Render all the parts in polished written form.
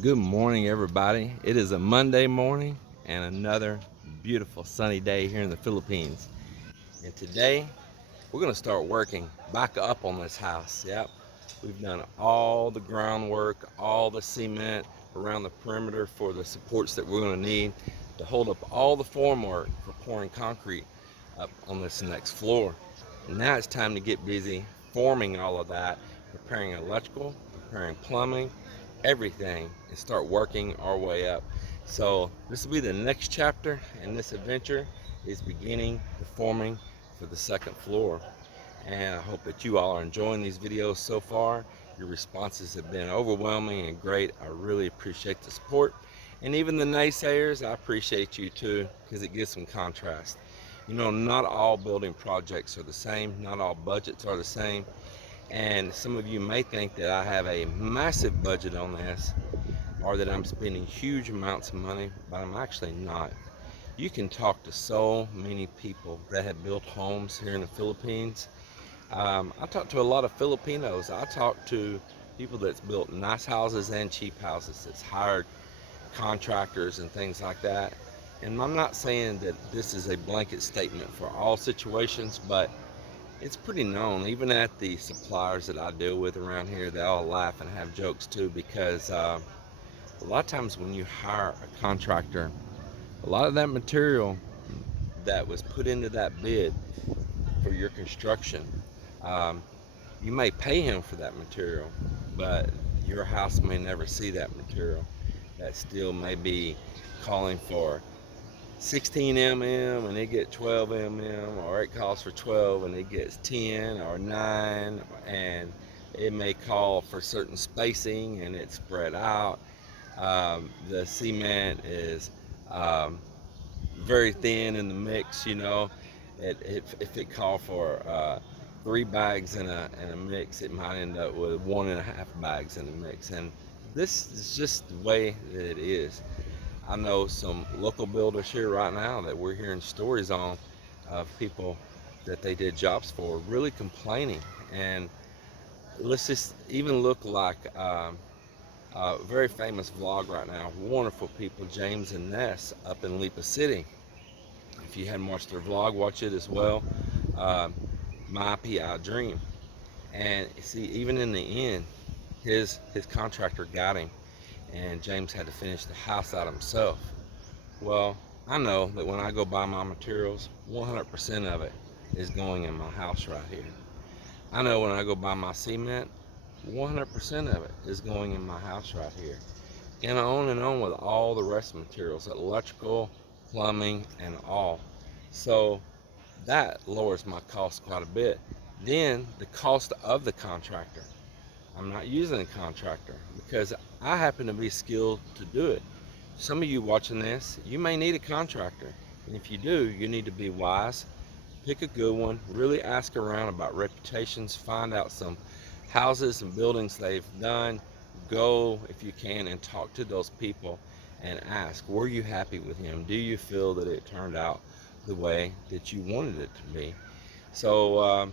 Good morning, everybody. It is a Monday morning and another beautiful sunny day here in the Philippines. And today we're going to start working back up on this house. Yep, we've done all the groundwork, all the cement around the perimeter for the supports that we're going to need to hold up all the formwork for pouring concrete up on this next floor. And now it's time to get busy forming all of that, preparing electrical, preparing plumbing, everything, and start working our way up. So this will be the next chapter, and this adventure is beginning the forming for the second floor. And I hope that you all are enjoying these videos so far. Your responses have been overwhelming and great. I really appreciate the support. And even the naysayers, I appreciate you too, because it gives some contrast. You know, not all building projects are the same, not all budgets are the same. And some of you may think that I have a massive budget on this or that I'm spending huge amounts of money, but I'm actually not. You can talk to so many people that have built homes here in the Philippines. I talk to a lot of Filipinos. I talk to people that's built nice houses and cheap houses, that's hired contractors and things like that. And I'm not saying that this is a blanket statement for all situations, but it's pretty known, even at the suppliers that I deal with around here, they all laugh and have jokes too, because a lot of times when you hire a contractor, a lot of that material that was put into that bid for your construction, um, you may pay him for that material, but your house may never see that material. That still may be calling for 16 mm and it get 12 mm, or it calls for 12 and it gets 10 or 9, and it may call for certain spacing and it's spread out. The cement is um, very thin in the mix. You know, if it called for 3 bags in a mix, it might end up with 1.5 bags in the mix, and this is just the way that it is. I know some local builders here right now that we're hearing stories on of people that they did jobs for really complaining. And let's just even look like a very famous vlog right now, wonderful people, James and Ness up in Lipa City. If you hadn't watched their vlog, watch it as well. uh, My PI Dream. And see, even in the end, his contractor got him, and James had to finish the house out himself. Well, I know that when I go buy my materials, 100% of it is going in my house right here. I know when I go buy my cement, 100% of it is going in my house right here. And on with all the rest of the materials, electrical, plumbing, and all. So that lowers my cost quite a bit. Then the cost of the contractor. I'm not using a contractor because I happen to be skilled to do it. Some of you watching this, you may need a contractor. And if you do, you need to be wise. Pick a good one. Really ask around about reputations. Find out some houses and buildings they've done. Go, if you can, and talk to those people and ask, were you happy with him? Do you feel that it turned out the way that you wanted it to be? So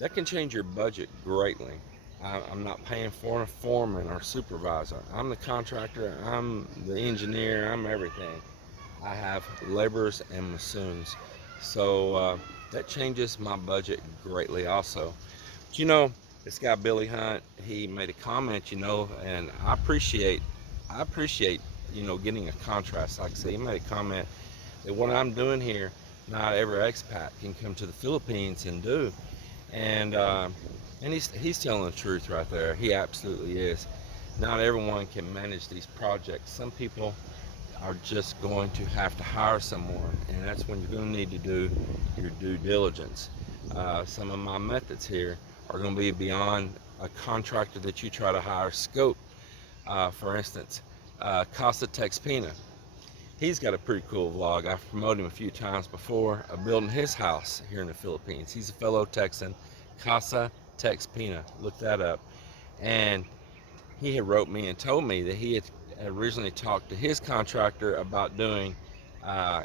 that can change your budget greatly. I'm not paying for a foreman or supervisor. I'm the contractor, I'm the engineer, I'm everything. I have laborers and masons. So that changes my budget greatly also. But, you know, this guy Billy Hunt, he made a comment, you know, and I appreciate, you know, getting a contrast. Like I say, he made a comment that what I'm doing here, not every expat can come to the Philippines and do. And he's telling the truth right there. He absolutely is. Not everyone can manage these projects. Some people are just going to have to hire someone, and that's when you're going to need to do your due diligence. Some of my methods here are going to be beyond a contractor that you try to hire scope. For instance, Casa Texpina. He's got a pretty cool vlog. I've promoted him a few times before of building his house here in the Philippines. He's a fellow Texan, Casa Texpina. Look that up. And he had wrote me and told me that he had originally talked to his contractor about doing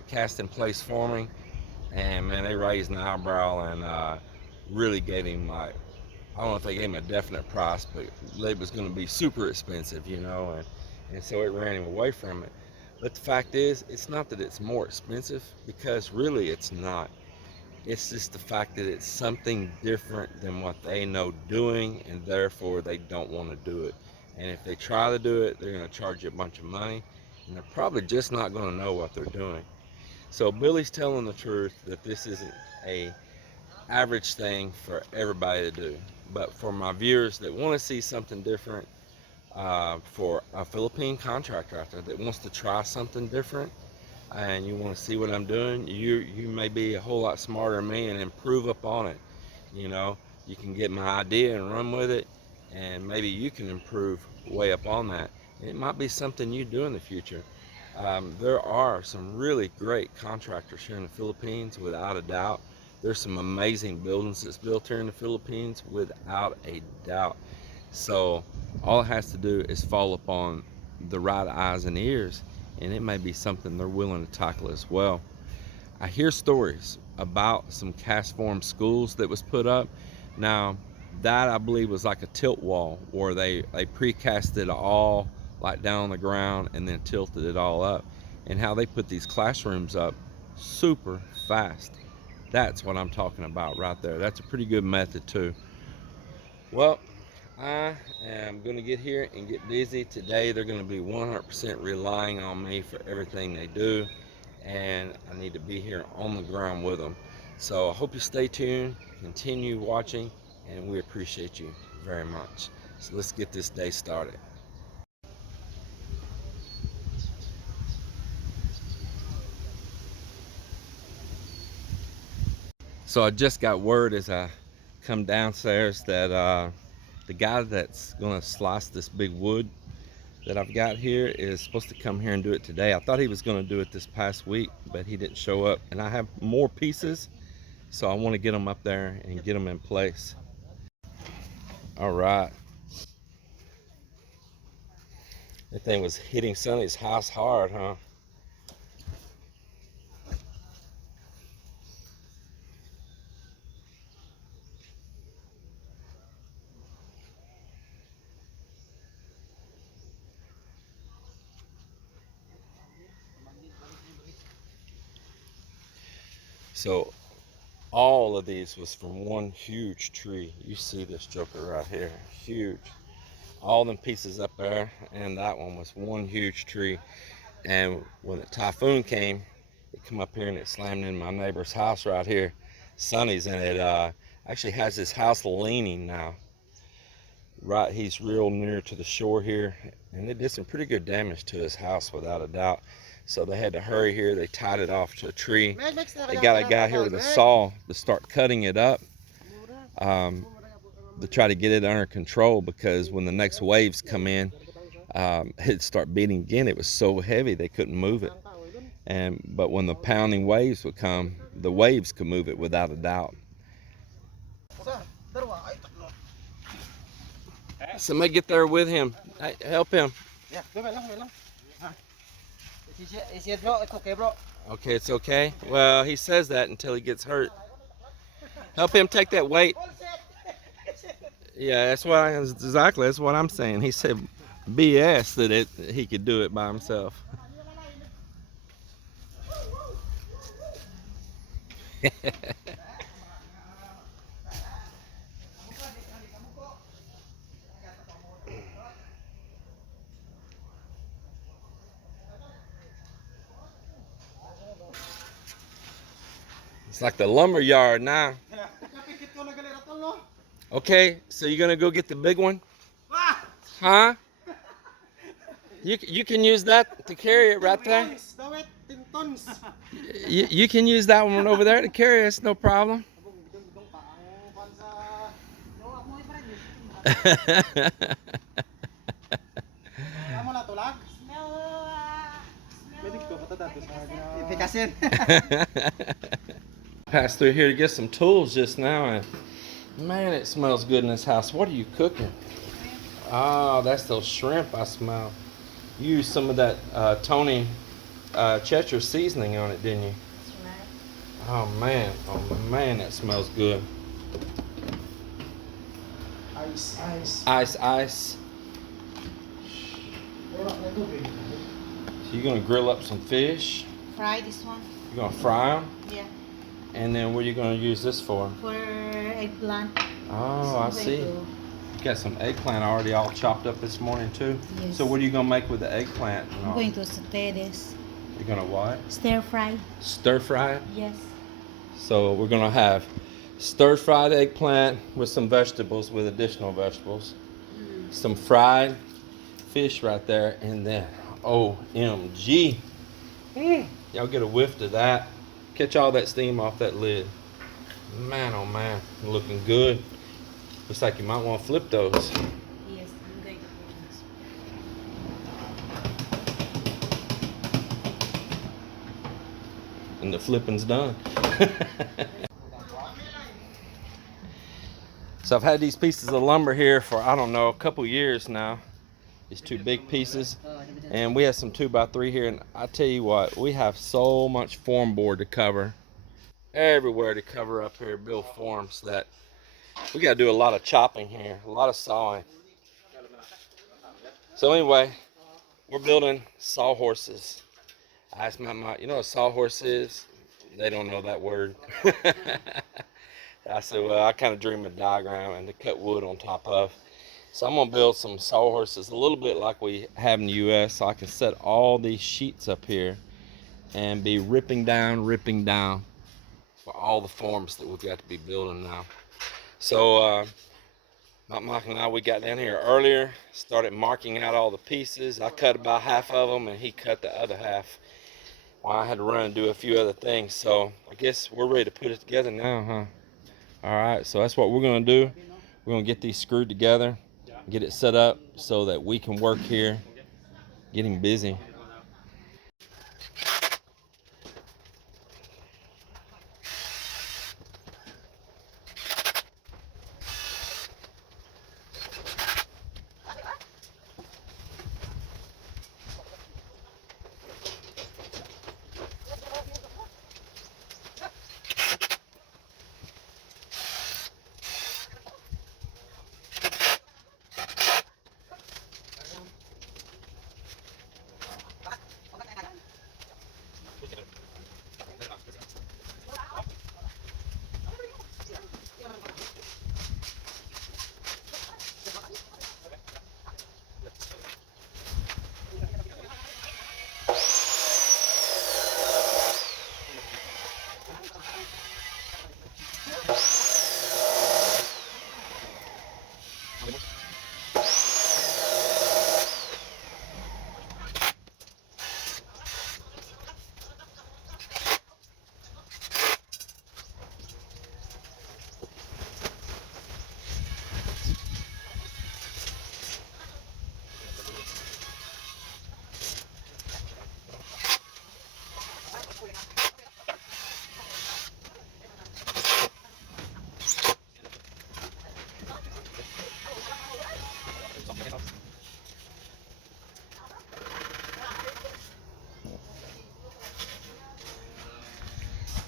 cast in place forming, and man, they raised an eyebrow and really gave him like I don't know if they gave him a definite price, but it was going to be super expensive, and so it ran him away from it. But the fact is, it's not that it's more expensive, because really it's not. It's just the fact that it's something different than what they know doing, and therefore they don't want to do it. And if they try to do it, they're going to charge you a bunch of money, and they're probably just not going to know what they're doing. So Billy's telling the truth that this isn't a average thing for everybody to do. But for my viewers that want to see something different, for a Philippine contractor out there that wants to try something different, and you want to see what I'm doing, you may be a whole lot smarter than me and improve upon it. You can get my idea and run with it, and maybe you can improve way up on that. It might be something you do in the future. There are some really great contractors here in the Philippines, without a doubt. There's some amazing buildings that's built here in the Philippines, without a doubt. So all it has to do is fall upon the right eyes and ears, and it may be something they're willing to tackle as well. I hear stories about some cast form schools that was put up. Now, that I believe was like a tilt wall, where they precast it all like down on the ground and then tilted it all up. And how they put these classrooms up super fast. That's what I'm talking about right there. That's a pretty good method too. Well, I am going to get here and get busy. Today they're going to be 100% relying on me for everything they do, and I need to be here on the ground with them. So I hope you stay tuned, continue watching, and we appreciate you very much. So let's get this day started. So I just got word as I come downstairs that the guy that's going to slice this big wood that I've got here is supposed to come here and do it today. I thought he was going to do it this past week, but he didn't show up. And I have more pieces, so I want to get them up there and get them in place. All right. That thing was hitting Sonny's house hard, huh? So all of these was from one huge tree. You see this joker right here, huge. All them pieces up there, and that one was one huge tree. And when the typhoon came, it come up here and it slammed in my neighbor's house right here. Sonny's in it. Actually has his house leaning now. Right, he's real near to the shore here, and it did some pretty good damage to his house without a doubt. So they had to hurry here. They tied it off to a tree. They got a guy here with a saw to start cutting it up, to try to get it under control, because when the next waves come in, it'd start beating again. It was so heavy they couldn't move it. But when the pounding waves would come, the waves could move it without a doubt. Somebody get there with him. Hey, help him. Okay, it's okay. Well, he says that until he gets hurt. Help him take that weight. Yeah, that's what I'm saying. He said BS that he could do it by himself. It's like the lumber yard now. Okay, so you're gonna go get the big one? Huh? You can use that to carry it right there. You can use that one over there to carry us, no problem. Passed through here to get some tools just now, and man, it smells good in this house. What are you cooking? Oh, that's those shrimp I smell. You used some of that Tony Cheshire seasoning on it, didn't you? Oh man, that smells good. Ice. So you're gonna grill up some fish. Fry this one. You're gonna fry them. Yeah. And then what are you gonna use this for? For eggplant. Oh, I see. You got some eggplant already all chopped up this morning too. Yes. So what are you gonna make with the eggplant? I'm going to saute this. You're gonna what? Stir fry. Stir fry it? Yes. So we're gonna have stir fried eggplant with some vegetables, with additional vegetables. Some fried fish right there, and then OMG. Y'all get a whiff of that. Catch all that steam off that lid. Man, oh man, looking good. Looks like you might want to flip those. Yes, I'm going to And the flipping's done. So I've had these pieces of lumber here for, I don't know, a couple years now. These two big pieces. And we have some 2x3 here. And I tell you what, we have so much form board to cover. Everywhere to cover up here, build forms, that we got to do a lot of chopping here, a lot of sawing. So anyway, we're building sawhorses. I asked you know what a sawhorse is? They don't know that word. I said, well, I kind of drew a diagram and to cut wood on top of. So I'm gonna build some sawhorses, a little bit like we have in the U.S. So I can set all these sheets up here and be ripping down for all the forms that we've got to be building now. So Mike and I, we got down here earlier, started marking out all the pieces. I cut about half of them and he cut the other half. Well, I had to run and do a few other things. So I guess we're ready to put it together now, huh? All right, so that's what we're gonna do. We're gonna get these screwed together, get it set up so that we can work here, getting busy.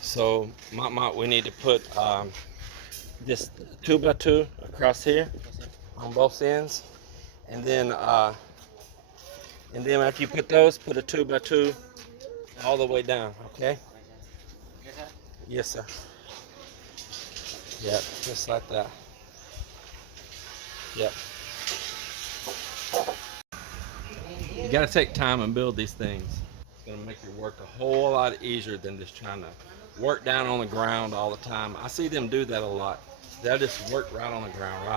So we need to put this 2x2 across here on both ends, and then after you put those, put a 2x2 all the way down. Okay? Yes, sir. Yep, just like that. Yep. You gotta take time and build these things. It's gonna make your work a whole lot easier than just trying to work down on the ground all the time. I see them do that a lot. They'll just work right on the ground,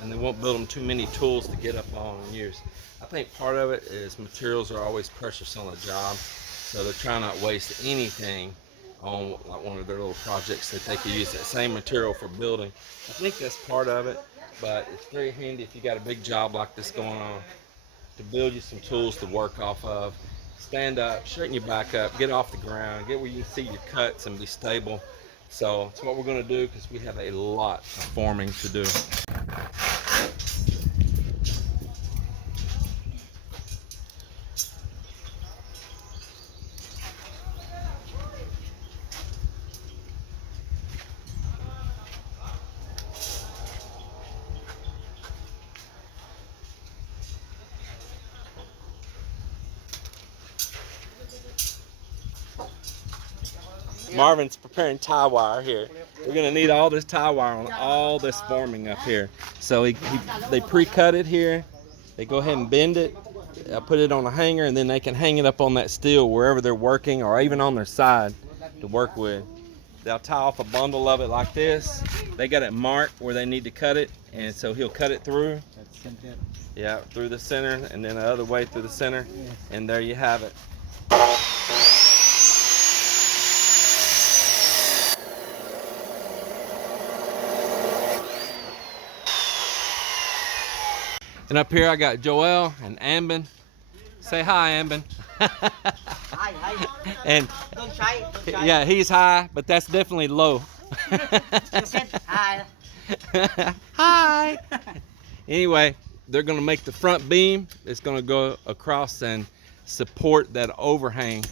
and they won't build them too many tools to get up on and use. I think part of it is materials are always precious on the job, so they're trying not to waste anything on like one of their little projects that they could use that same material for building. I think that's part of it, but it's very handy if you got a big job like this going on to build you some tools to work off of. Stand up, straighten your back up, get off the ground, get where you can see your cuts and be stable. So that's what we're going to do because we have a lot of forming to do. Marvin's preparing tie wire here. We're gonna need all this tie wire on all this forming up here. So they pre-cut it here. They go ahead and bend it, put it on a hanger, and then they can hang it up on that steel wherever they're working, or even on their side to work with. They'll tie off a bundle of it like this. They got it marked where they need to cut it, and so he'll cut it through. Yeah, through the center, and then the other way through the center, and there you have it. And up here I got Joel and Ambin. Say hi, Ambin. Hi. And Don't try. yeah, he's high, but that's definitely low. You said hi. Hi. Anyway, they're gonna make the front beam. It's gonna go across and support that overhang.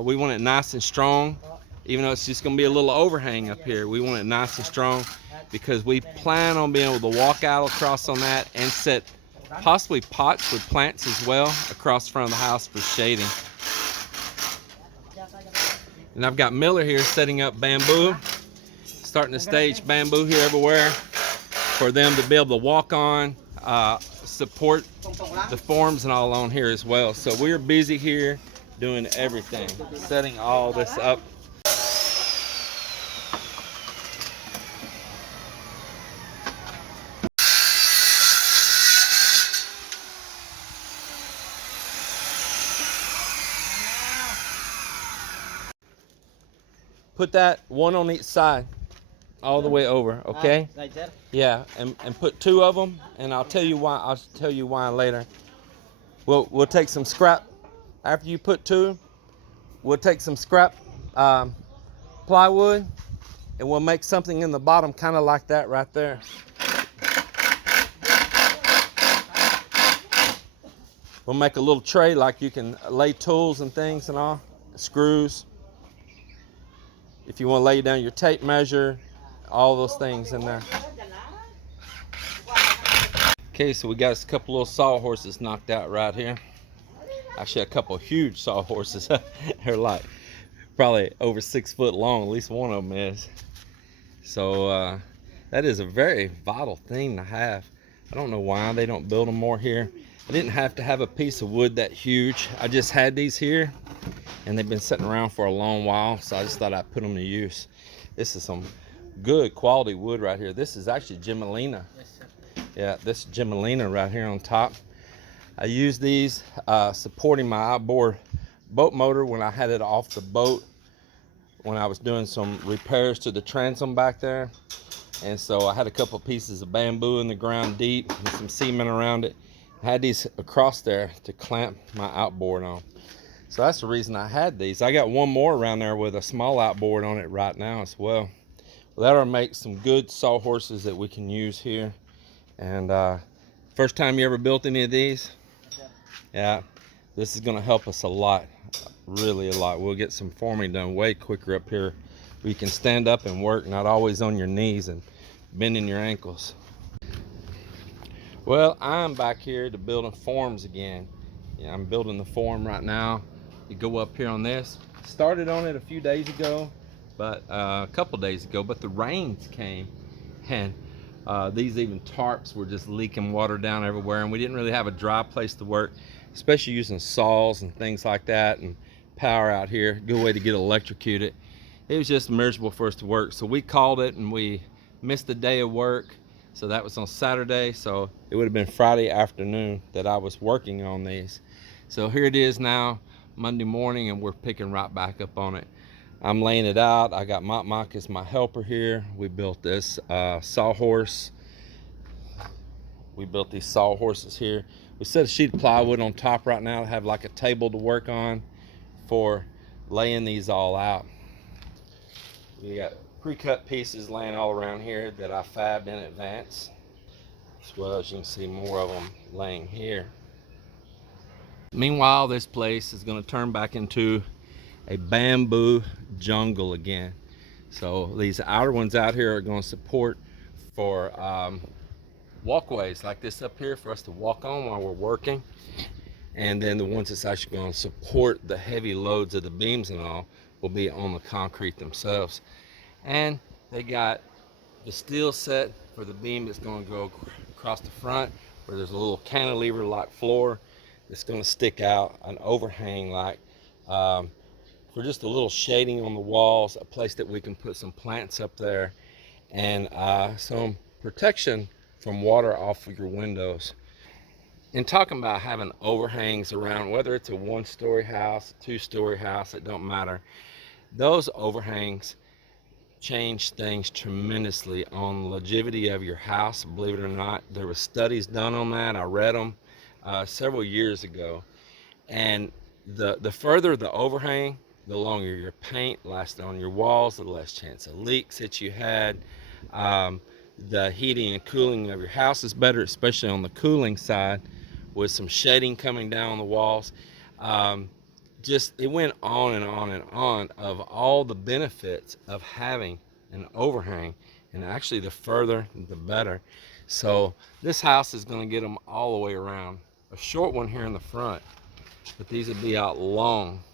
We want it nice and strong, even though it's just gonna be a little overhang up here. We want it nice and strong because we plan on being able to walk out across on that and set possibly pots with plants as well across the front of the house for shading. And I've got Miller here setting up bamboo, starting to stage bamboo here everywhere for them to be able to walk on, support the forms and all on here as well. So we're busy here doing everything, setting all this up. Put that one on each side, all the way over, okay? Like that? Yeah, and put two of them, and I'll tell you why. I'll tell you why later. We'll take some scrap after you put two. We'll take some scrap plywood, and we'll make something in the bottom, kind of like that right there. We'll make a little tray like you can lay tools and things and all, screws. If you want to lay down your tape measure, all those things in there. Okay, so we got a couple little sawhorses knocked out right here. Actually, a couple huge sawhorses. They're like probably over 6 foot long. At least one of them is. So that is a very vital thing to have. I don't know why they don't build them more here. I didn't have to have a piece of wood that huge. I just had these here, and they've been sitting around for a long while, so I just thought I'd put them to use. This is some good quality wood right here. This is actually Gemelina. Yeah, this is Gemelina right here on top. I use these supporting my outboard boat motor when I had it off the boat, when I was doing some repairs to the transom back there. And so I had a couple pieces of bamboo in the ground deep and some cement around it. I had these across there to clamp my outboard on. So that's the reason I had these. I got one more around there with a small outboard on it right now as well. That'll make some good sawhorses that we can use here. And first time you ever built any of these? Yeah, this is gonna help us a lot, really a lot. We'll get some forming done way quicker up here. Where you can stand up and work, not always on your knees and bending your ankles. Well, I'm back here to building forms again. Yeah, I'm building the form right now. You go up here on this. Started on it a few days ago, but a couple days ago, but the rains came, and these even tarps were just leaking water down everywhere, and we didn't really have a dry place to work, especially using saws and things like that, and power out here. Good way to get electrocuted. It was just miserable for us to work, so we called it, and we missed a day of work. So that was on Saturday, so it would have been Friday afternoon that I was working on these. So here it is now, Monday morning, and we're picking right back up on it. I'm laying it out. I got Mok as my helper here. We built this sawhorse. We built these sawhorses here. We set a sheet of plywood on top right now to have like a table to work on for laying these all out. We got pre-cut pieces laying all around here that I fabbed in advance, as well as you can see more of them laying here. Meanwhile, this place is going to turn back into a bamboo jungle again. So these outer ones out here are going to support for walkways like this up here for us to walk on while we're working. And then the ones that's actually going to support the heavy loads of the beams and all will be on the concrete themselves. And they got the steel set for the beam that's going to go across the front, where there's a little cantilever like floor that's going to stick out, an overhang like, for just a little shading on the walls, a place that we can put some plants up there, and some protection from water off of your windows. And talking about having overhangs around, whether it's a 1-story house, 2-story house, it don't matter. Those overhangs change things tremendously on the longevity of your house. Believe it or not, there were studies done on that. I read them several years ago. And the further the overhang, the longer your paint lasts on your walls, the less chance of leaks that you had. The heating and cooling of your house is better, especially on the cooling side, with some shading coming down the walls. Just it went on and on and on of all the benefits of having an overhang, and actually the further the better. So this house is going to get them all the way around. A short one here in the front, but these would be out long.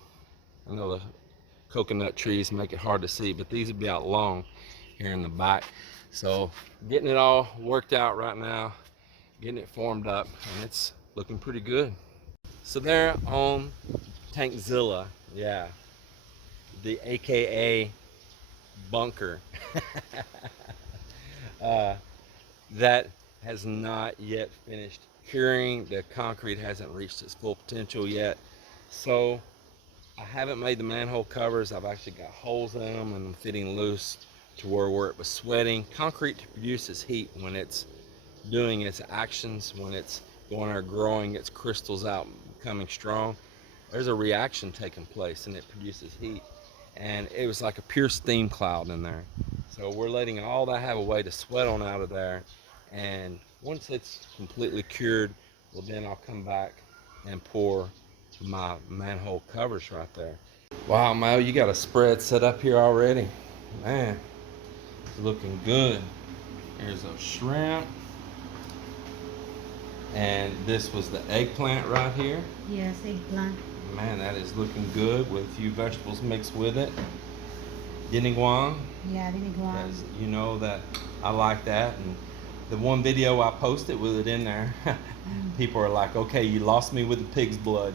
I know the coconut trees make it hard to see, but these would be out long here in the back. So getting it all worked out right now, getting it formed up, and it's looking pretty good. So there on Tankzilla, yeah, the AKA bunker, that has not yet finished curing. The concrete hasn't reached its full potential yet. So I haven't made the manhole covers. I've actually got holes in them and I'm fitting loose to where it was sweating. Concrete produces heat when it's doing its actions, when it's going or growing its crystals out, becoming strong. There's a reaction taking place and it produces heat. And it was like a pure steam cloud in there. So we're letting all that have a way to sweat on out of there. And once it's completely cured, well, then I'll come back and pour my manhole covers right there. Wow, Mel, you got a spread set up here already. Man, it's looking good. Here's a shrimp. And this was the eggplant right here. Yes, eggplant. Man, that is looking good with a few vegetables mixed with it. Diniguang, Yeah, diniguang. because you know that I like that. And the one video I posted with it in there, people are like, okay, you lost me with the pig's blood.